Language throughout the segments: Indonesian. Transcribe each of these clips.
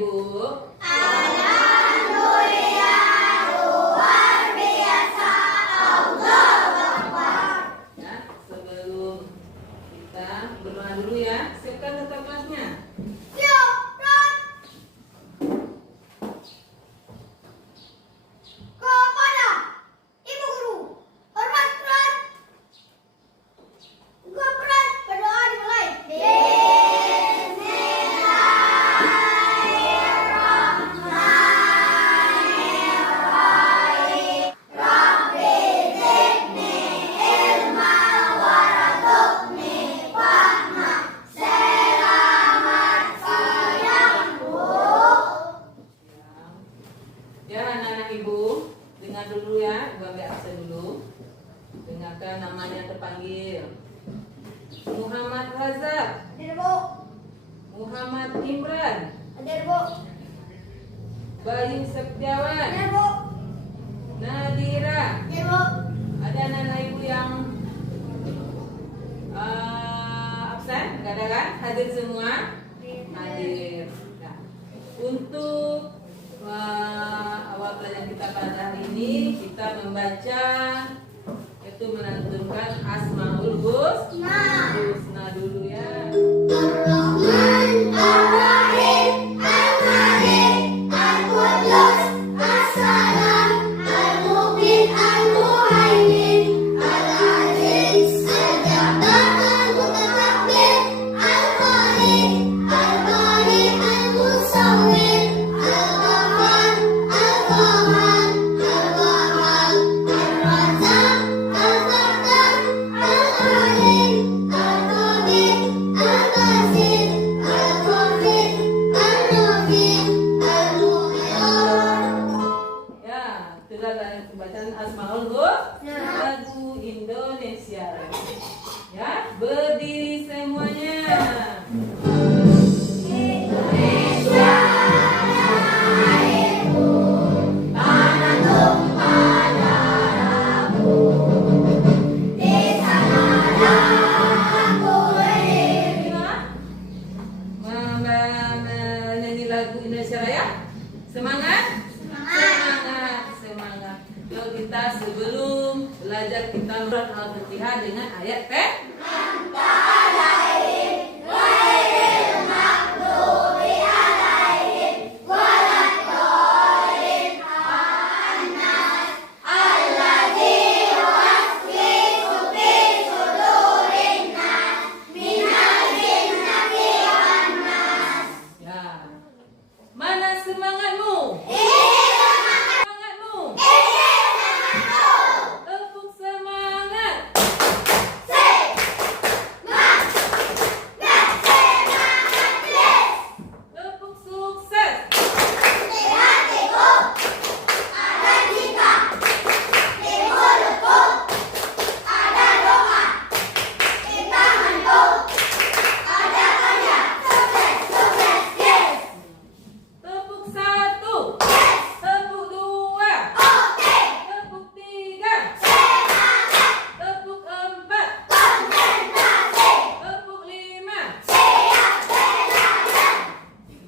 Ibu? Alhamdulillah, luar biasa. Allahu Akbar. Ya, sebelum kita berdoa dulu ya, siapkan data kelasnya. Siap, Ran. Kepada Ibu Guru, hormat Ran. Kepada berdoa dimulai. Bismillahirrahmanirrahim. Rabbi zidni ilma warzuqni fahma. Selamat siang, Bu. Ya, anak-anak Ibu, dengar dulu ya, Ibu ambil absen dulu. Dengarkan namanya terpanggil. Muhammad Razak, Hadir, Bu. Muhammad Imran, Hadir, Bu. Bayu Septiawan, Hadir, Bu. Nadira. Hadir, Bu. Ada anak-anak Ibu yang absen? Gak ada kan? Hadir semua? Hadir. Nah, untuk awal pelajaran kita pada hari ini, kita membaca itu melantunkan Asmaul Husna dulu ya. Ar-Rahman, Ar-Rahim, Al-Malik, Al-Qudus, As-Salam, Al-Mu'min, Al-Muhaimin, Al-Aziz, Al-Jabbar, Al-Mutakabbir, Al-Khaliq, Al-Bari, Al-Musawwir, Al-Ghafar, Al-Qahhar, Al-Wahhab, Ar-Razzaq, Al-Fattar, Al-Alim, Al-Qadir, Al-Basir, Al-Ghafir, Al-Rafi', Al-Mu'min. Ya, itulah bacaan Asmaul Husna lagu Indonesia. Ya, berdiri semuanya. Indonesia airku, tanah tumpah darahku, di sanalah aku lahir. Menyanyi lagu Indonesia Raya. Semangat? Semangat. Semangat. Yuk kita sebelum belajar kita surat Al-Fatihah dengan ayat Alaihim, ghairil maghdubi alaihim, waladdallin. An-nas, alladzi yuwaswisu fi sudurin nas, minal jinnati wan nas. Ya. Mana semangatmu? Semangatmu. Tepuk semangat. Tepuk sukses. Tepuk satu. Tepuk dua. Tepuk tiga. Tepuk empat. Tepuk lima.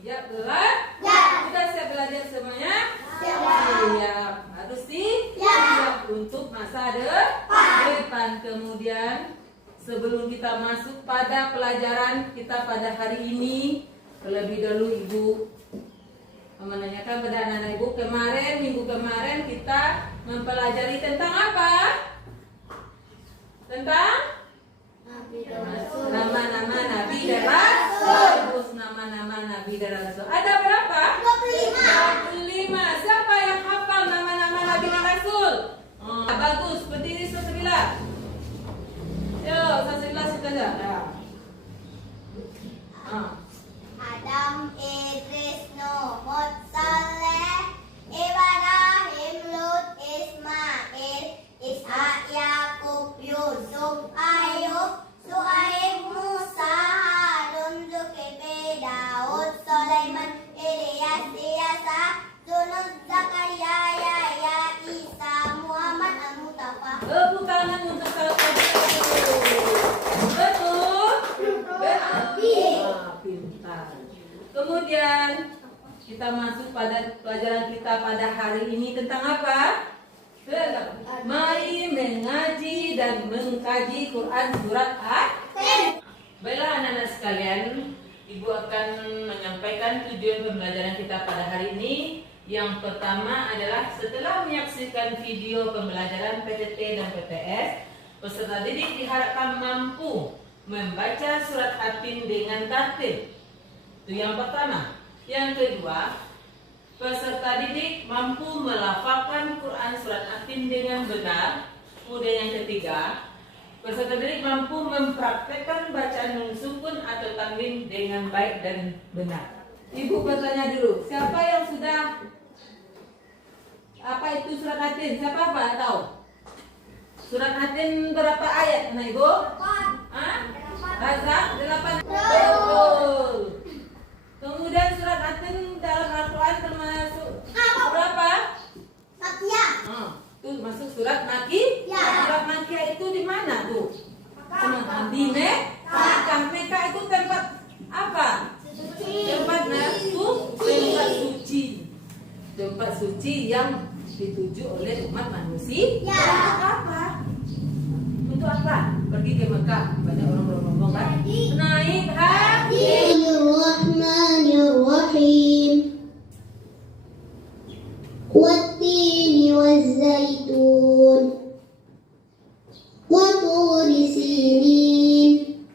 Siap belajar? Sudah siap belajar semuanya? Siap. Harus siap untuk masa depan. Kemudian sebelum kita masuk pada pelajaran kita pada hari ini, terlebih dahulu Ibu menanyakan pada anak-anak Ibu, minggu kemarin kita mempelajari tentang apa? Tentang nama-nama Nabi dan Rasul. Terus nama-nama Nabi dan Rasul. Ada berapa? 25. Siapa yang hafal nama-nama Nabi dan Rasul? Bagus, berdiri sesebilah. Yuk, sesebilah saja. Ya. Adam, Idris, Nuh, Hud, Saleh, Ibrahim, Lut, Ismail, Ishak, Yakub, Yusuf, Ayub, Suhaib, Musa, Harun, Zulkifli, Daud, Sulaiman, Ilyas, Yasa, Yunus, Zakaria, Yahya, Isa, Muhammad, Al-Mustafa. Tepuk tangan untuk sahabat. Betul? Betul. Pintar. Kemudian kita masuk pada pelajaran kita pada hari ini tentang apa? Mari mengaji dan mengkaji Quran surat At-Tin. Baiklah anak-anak sekalian, Ibu akan menyampaikan tujuan pembelajaran kita pada hari ini. Yang pertama adalah setelah menyaksikan video pembelajaran PTT dan PTS, peserta didik diharapkan mampu membaca surat At-Tin dengan tertib. Itu yang pertama. Yang kedua, peserta didik mampu melafalkan Quran surat At-Tin dengan benar. Kemudian yang ketiga, peserta didik mampu mempraktekkan bacaan nun sukun atau tanwin dengan baik dan benar. Ibu bertanya dulu, siapa yang sudah apa itu surat At-Tin? Siapa apa tahu? Surat At-Tin berapa ayat, Anak Ibu? 8. Razak 8. Betul. Kemudian surat At-Tin dalam Al-Quran termasuk berapa? Makkiyah. Itu masuk surat Makkiyah. Surat Makkiyah itu di mana tuh? Di Mekah. Mekah itu tempat apa? Tempat suci. Tempat suci yang dituju oleh umat manusia. Untuk apa? Untuk apa? Pergi ke Mekah. Banyak orang ngomong kan? Naik haji. Bismillahirrahmanirrahim. Wat-tini waz-zaitun wa turi sinin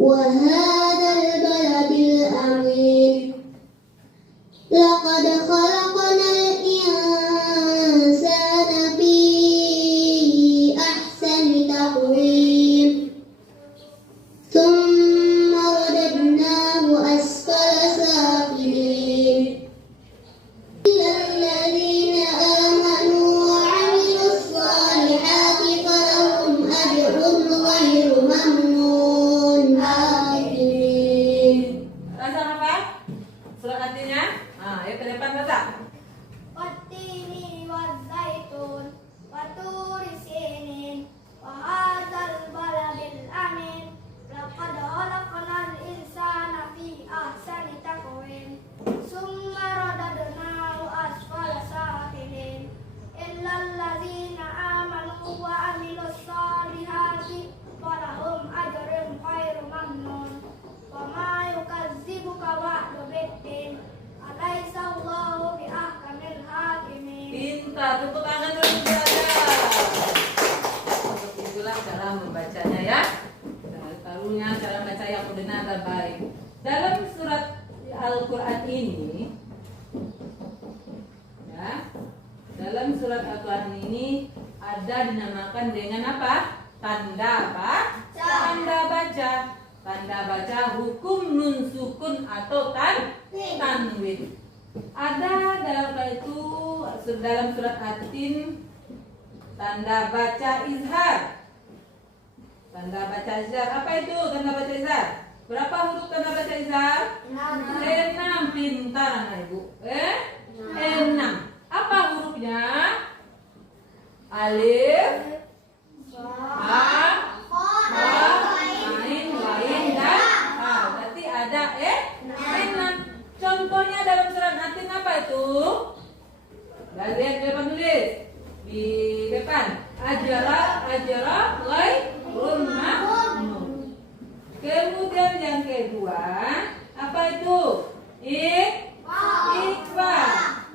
wa hadzal baladil amin. Laqad khalaqnal insana fi ahsani taqwim. Tsumma radadnahu asfala safilin. Illalladzina amanu wa 'amilus solihati falahum ajrun ghairu mamnun. Amin. Rasa apa? Surat At-Tinnya? Ayo ke depan Rasa. Wat-tini waz-zaitun wa turi sinin wa hadzal baladil amin. Laqad khalaqnal insana fi ahsani taqwim. Summa radadnahu asfala safilin. Illalladzina amanu wa 'amilus solihati falahum ajrun ghairu mamnun. Wa ma yukazzibuka ba'du biddin. Alaihissallahu biahkamil hakimin. Pintar, tepuk tangan dulu saja. Itulah cara membacanya ya. Taruhnya cara baca yang benar dan baik. Dalam surat Al-Quran ini, ya, dalam surat Al-Quran ini ada dinamakan dengan apa? Tanda apa? Tanda baca. Tanda baca hukum nun sukun atau tanwin. Ada dalam itu dalam surat At-Tin tanda baca izhar. Tanda baca izhar. Apa itu tanda baca izhar? Berapa huruf tanda baca izhar? 6. Pintar anak Ibu. 6. Apa hurufnya? Alif, Ha, Ain, Wain, dan Ha. Berarti ada 6. Contohnya dalam surat At-Tin apa itu? Lihat di depan tulis. Di depan. Ajara, ghairun mamnun. Kemudian yang kedua, apa itu? Iqfa.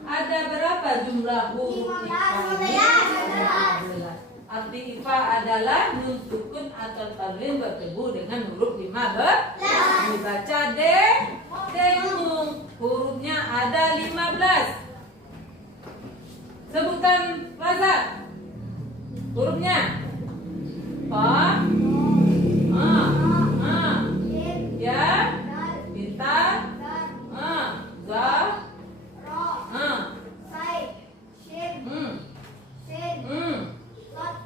Ada berapa jumlah huruf iqfa? 15. Arti iqfa adalah nun sukun atau tanwin bertemu dengan huruf 15. Dibaca dengung. Hurufnya ada 15. Sebutkan Razak. Hurufnya Pa, Ya, Pintar, Za,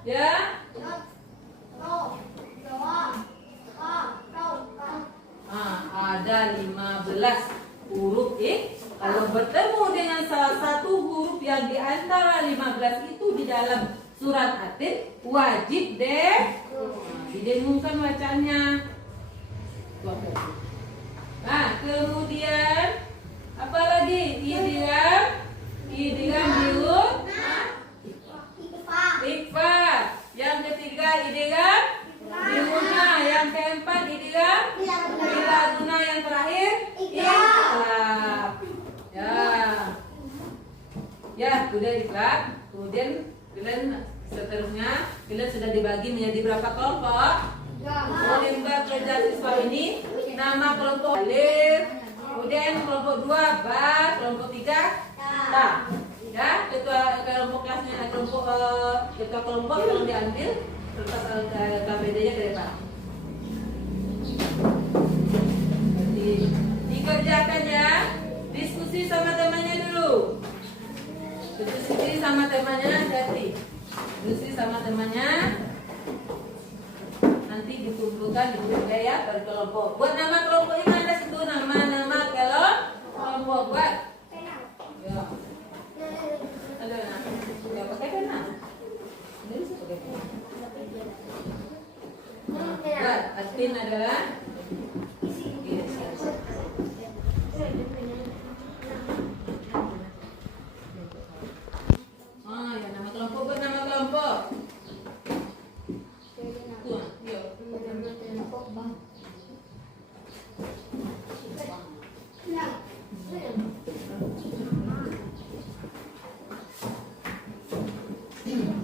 Ya. Ada 15 huruf kalau bertemu dengan salah satu huruf yang di antara 15 itu di dalam surat At-Tin wajib didengungkan bacanya. Nah, kemudian apa sudah ikhlas. Kemudian kalian seterusnya kalian sudah dibagi menjadi berapa kelompok? Menimba kerja siswa ini nama kelompok alif, kemudian kelompok 2 ba, kelompok 3 ta. Ya, ketua kelompok kelasnya ketua kelompok tolong diambil kertas KBD-nya ke depan. Dikerjakan ya. Diskusi sama temannya dulu. Diskusi sama temannya hati. Diskusi sama temannya. Nanti dikumpulkan ya per kelompok. Buat nama kelompok ini ada situ nama kelompok buat. Ya. Ada nah. Ya pakai pena. Ini bisa pakai pena. Buat admin adalah ya nama kelompok buat nama kelompok.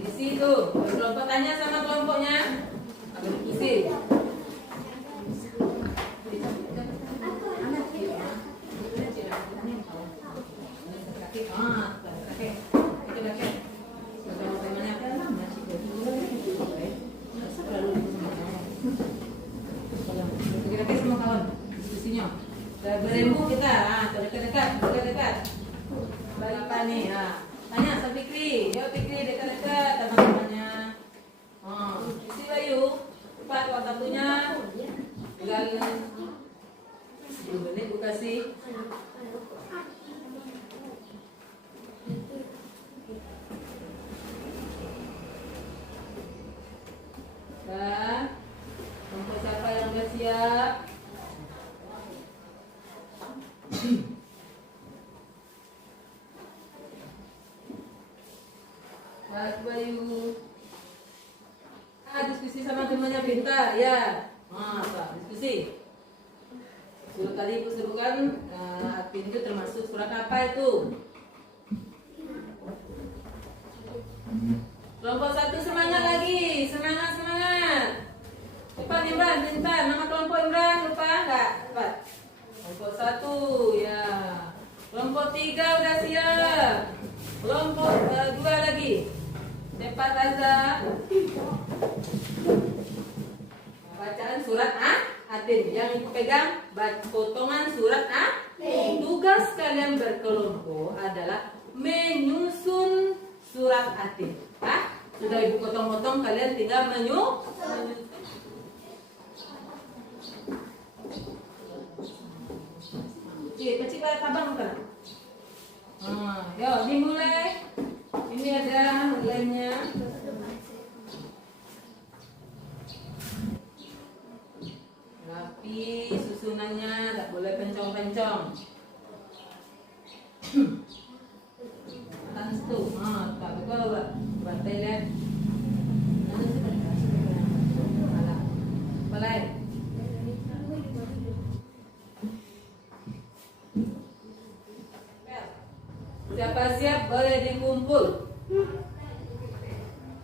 Di situ kelompok tanya sama kelompoknya. Apa diskusi? Kira-kira semua kawan diskusinya. Berembuk kita, dekat-dekat. Bagi apa nih? Tanya sama Fikri, ya Fikri dekat-dekat teman-temannya. Isi Bayu, cepat waktunya. Tinggal 10 menit Bu kasih. Dan untuk siapa yang sudah siap? Baik Bayu. Diskusi sama temannya pintar ya. Diskusi. Surat tadi ibu sebutkan admin itu termasuk surat apa itu? Kelompok 1 semangat lagi, semangat. Cepat Imran, pintar. Nama kelompok Imran lupa enggak? Cepat. Kelompok 1 ya. Kelompok 3 udah siap. Kelompok 2 lagi. Cepat Azza. Bacaan surat Atin. Yang ibu pegang potongan surat Tugas kalian berkelompok adalah menyusun surat Atin. Sudah ibu potong-potong, kalian tinggal menyusun. Kecil pada tabang kan? Yuk dimulai. Ini ada lemnya. Rapi susunannya, tak boleh pencong-pencong. Atas tu, tak betul bantai lihat. Apa lain? Siapa siap boleh dikumpul.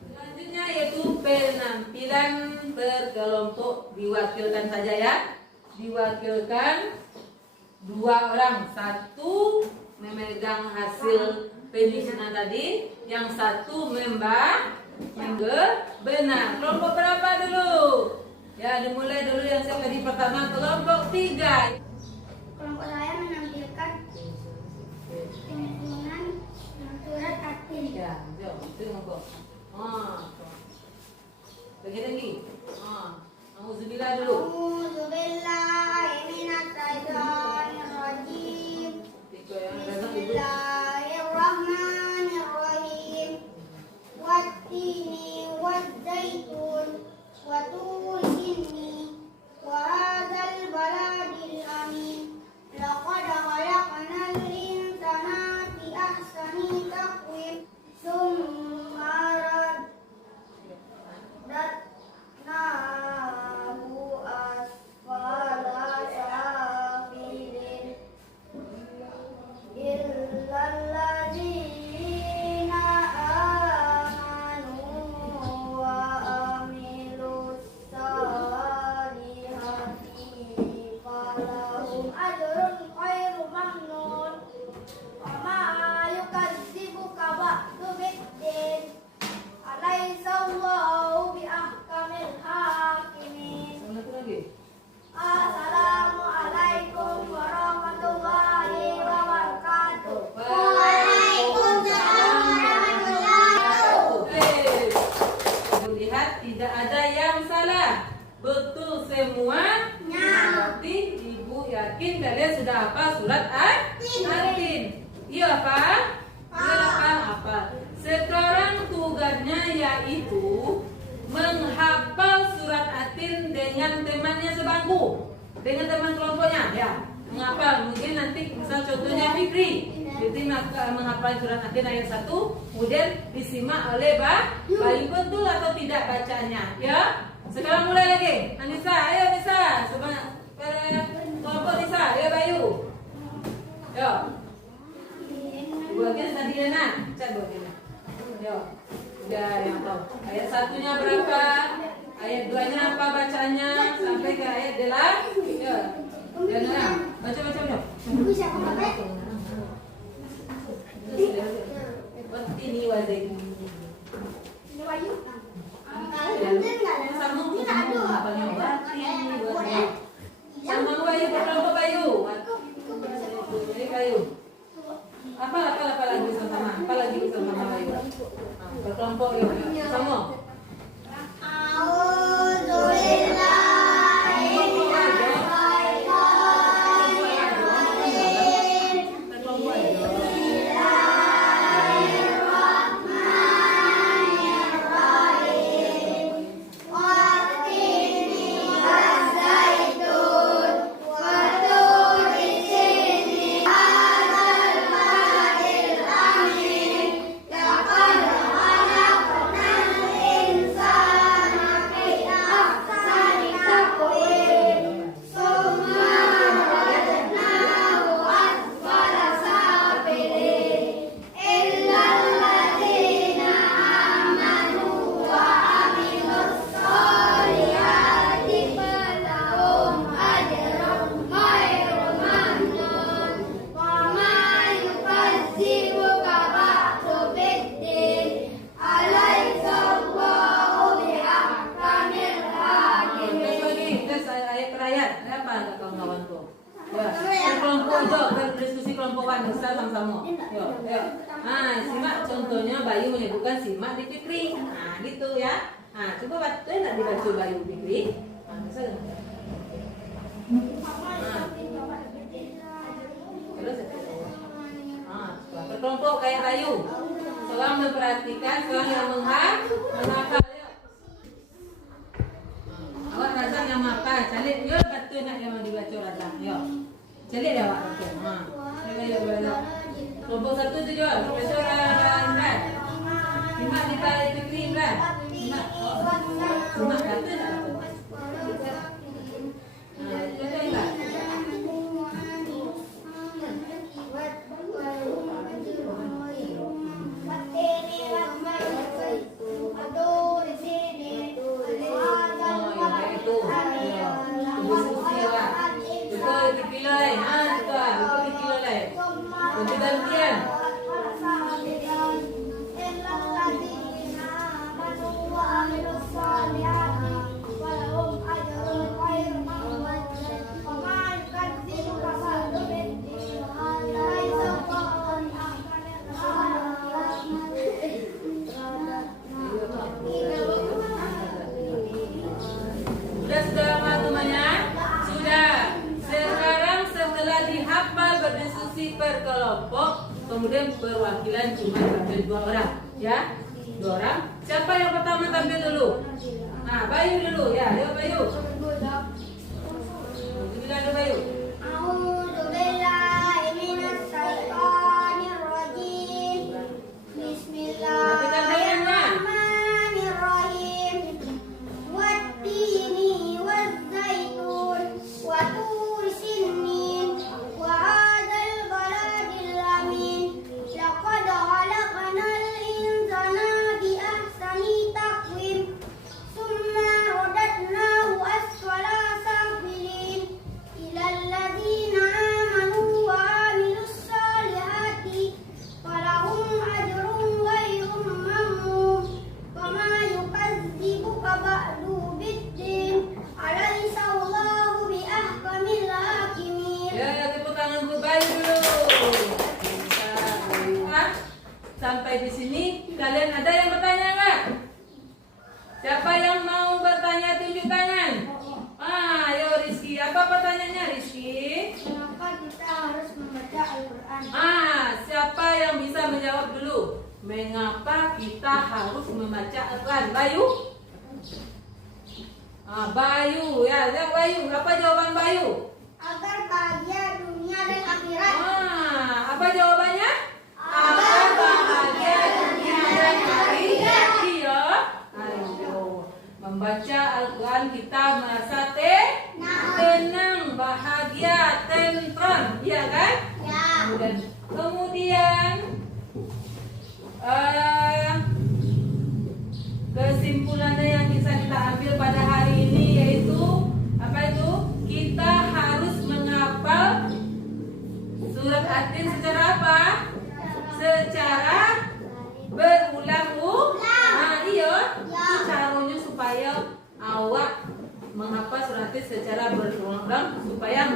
Selanjutnya yaitu penampilan berkelompok, diwakilkan saja ya. Diwakilkan 2 orang, 1 memegang hasil penyusunan tadi, yang 1 benar. Kelompok berapa dulu? Ya, dimulai dulu yang saya tadi pertama, kelompok 3. Kelompok saya menampilkan penyusunan surat Atin. Ya, itu kelompok. Lagi. Auzubillah dulu. Auzubillahi minasyaitonirrajim. Bismillahirrahmanirrahim. Wattini wazzaitun wa turi sini wa hadzal baladil amin. ajrun ghairu mamnun. Wa ma yukadzibuka ba'du biddin. Alaysa Allahu bi ahkamil hakimin. Satu lagi. Assalamualaikum warahmatullahi wabarakatuh. Waalaikumsalam warahmatullahi wabarakatuh. Lihat tidak ada yang salah. Betul semua. Berarti ibu yakin kalian sudah hafal surat At-Tin. Iya Pak? Iya hafal. Sekarang tugasnya yaitu menghafal surat At-Tin dengan temannya sebangku, dengan teman kelompoknya ya. Menghafal, mungkin nanti misal contohnya Fikri menghafal surat At-Tin ayat 1, kemudian disimak oleh Bayu. Betul atau tidak bacanya ya. Sekarang mulai lagi. Anissa, ayo Anissa, semangat kelompok Nisa, ya Bayu. Yo. Bagian tadi Lena, cek bagian. Yo. Udah yang tahu. Ayat 1-nya berapa? Ayat 2-nya apa bacaannya sampai ke ayat 8? Yo. Lena, baca. Bisa pakai? Ini wajib. Ini Bayu. Mungkin enggak ada. Kita adu. Sama Bayu, kelompok Bayu. Ini Bayu. Apa lagi sama? Apa lagi sama Bayu? Berkelompok yuk. Sama. Berdiskusi kelompokan bisa sama-sama. Yuk. Nah, simak contohnya Bayu menyebutkan simak di Fikri. Nah, gitu ya. Nah, coba baca enggak dibaca Bayu Fikri? Nah, bisa enggak? Berkelompok kayak Bayu. Seorang memperhatikan, seorang yang menghafal. Awak rasa yang makan, cari yuk betul nak yang mau dibaca rasa. Yuk. Cari dah awak betul. Ayo. Kelompok 1 tu juga. Baca Imran. Simak kita Fikri Imran. Simak betul tak? Berkelompok, kemudian perwakilan cuma tampil 2 orang, ya, 2 orang. Siapa yang pertama tampil dulu? Nah, Bayu dulu, ya, ayo Bayu. Bilang dulu Bayu. tangan untuk Bayu dulu. Nah, sampai di sini kalian ada yang bertanya nggak? Siapa yang mau bertanya tunjuk tangan? Ayo Rizky, apa pertanyaannya Rizky? Kenapa kita harus membaca Al-Quran? Siapa yang bisa menjawab dulu? Mengapa kita harus membaca Al-Quran? Bayu? Bayu, ya Bayu. Apa jawaban Bayu? Agar bahagia dunia dan akhirat. Apa jawabannya? Agar bahagia dunia dan akhirat. Iya. Ayo. Membaca Al-Quran kita merasa tenang, bahagia, tentram, iya kan? Ya. Kemudian kesimpulannya yang bisa kita ambil pada hari ini yaitu apa itu? Kita harus menghafal surat At-Tin secara apa? Secara berulang-ulang. Iya. Itu caranya supaya awak menghafal surat At-Tin secara berulang-ulang supaya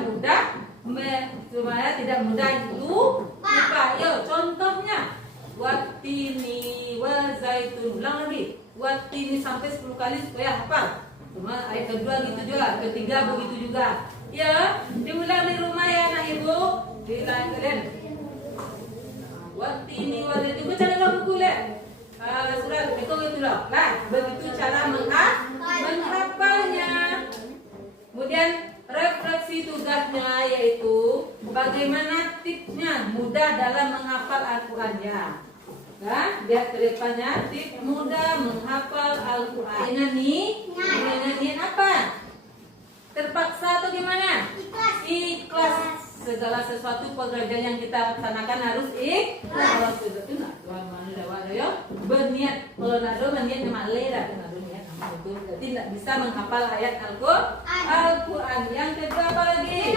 supaya tidak mudah itu lupa. Yo, contohnya Wattini wa zaitun. Ulang lagi. Wattini sampai 10 kali supaya hafal. Cuma ayat kedua gitu juga, ketiga begitu juga. Ya, diulang di rumah ya anak ibu. Diulang kalian. Wattini wa zaitun. Baca dalam buku le. Surat itu loh. Nah, begitu cara menghafalnya. Kemudian refleksi tugasnya yaitu bagaimana tipsnya mudah dalam menghafal Al-Qurannya. Nah, lihat ke depannya tips mudah menghafal Al-Quran. Ini apa? Terpaksa atau gimana? Ikhlas. Segala sesuatu pekerjaan yang kita laksanakan harus ikhlas. Itu nak berniat. Kalau nado berniat malai dah niat betul. Berarti tidak bisa menghafal ayat Al-Quran. Yang kedua apa lagi?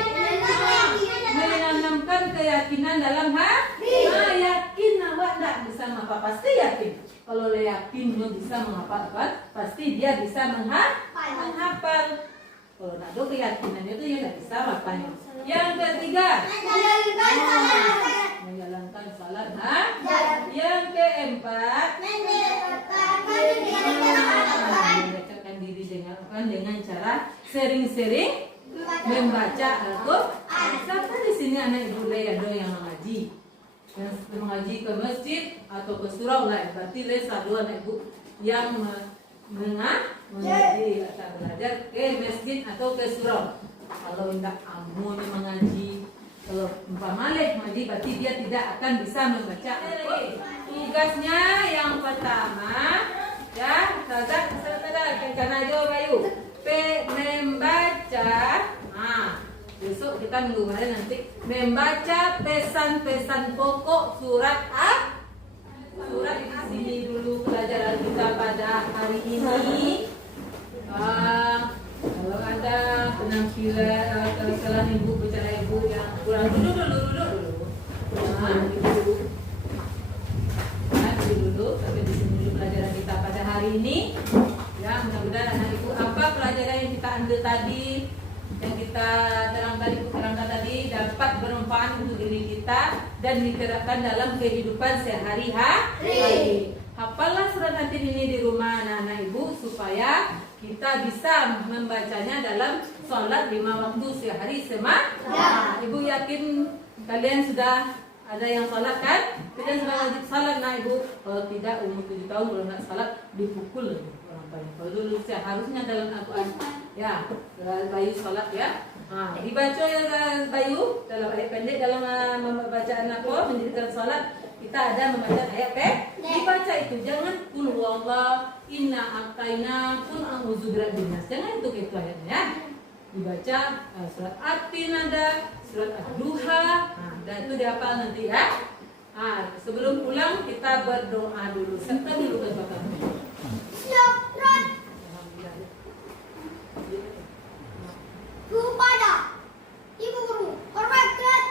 Menanamkan keyakinan dalam hati. Yakin awak tidak bisa menghafal, pasti yakin. Kalau yakin dia bisa menghafal apa? Pasti dia bisa menghafal. Kalau nado keyakinannya itu ya tidak bisa hafalnya. Yang ketiga, menjalankan salat. Yang keempat, mendekatkan diri dengan cara sering-sering membaca Al-Quran. Siapa di sini anak ibu ada yang mengaji? Yang mengaji ke masjid atau ke surau lah. Berarti satu anak ibu yang mengaji atau belajar ke masjid atau ke surau. Kalau tidak amun mengaji, kalau umpamanya mengaji berarti dia tidak akan bisa membaca Al-Quran. Tugasnya yang pertama, ya, karena jawab Bayu. Membaca. Besok kita minggu kemarin nanti membaca pesan-pesan pokok surat di sini dulu pelajaran kita pada hari ini. Kalau ada penampilan kesalahan ibu bicara ibu yang kurang duduk dulu sampai di sini dulu pelajaran kita pada hari ini. Ya, mudah-mudahan anak ibu apa pelajaran yang kita ambil tadi, yang kita terangkan tadi dapat bermanfaat untuk diri kita dan diterapkan dalam kehidupan sehari-hari. Hafallah surat At-Tin ini di rumah anak-anak ibu supaya kita bisa membacanya dalam sholat 5 waktu sehari semalam. Ibu yakin kalian sudah ada yang sholat kan? Kalian sudah wajib sholat nah ibu. Kalau tidak umur 7 tahun kalau nggak sholat dipukul orang banyak. Kalau dulu seharusnya dalam Al-Quran ya Bayu sholat ya. Dibaca ya Bayu dalam ayat pendek dalam membaca anak mendirikan sholat. Kita ada membaca ayat dibaca itu jangan kul huwallah inna a'taina kun a'udzu birabbin nas. Jangan itu ayatnya ya. Dibaca surat At-Tin ada, surat Ad-Duha. Dan itu dihafal nanti ya. Sebelum pulang kita berdoa dulu. Serta dulu ke Bapak. Kepada Ibu Guru, hormat berat,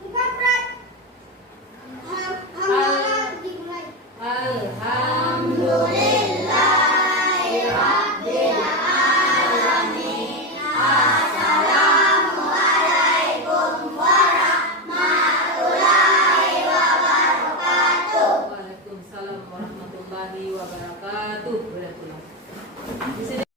bukan berat. Alhamdulillah dimulai. Alhamdulillahirabbil alamin. Assalamualaikum warahmatullahi pulang. Di sini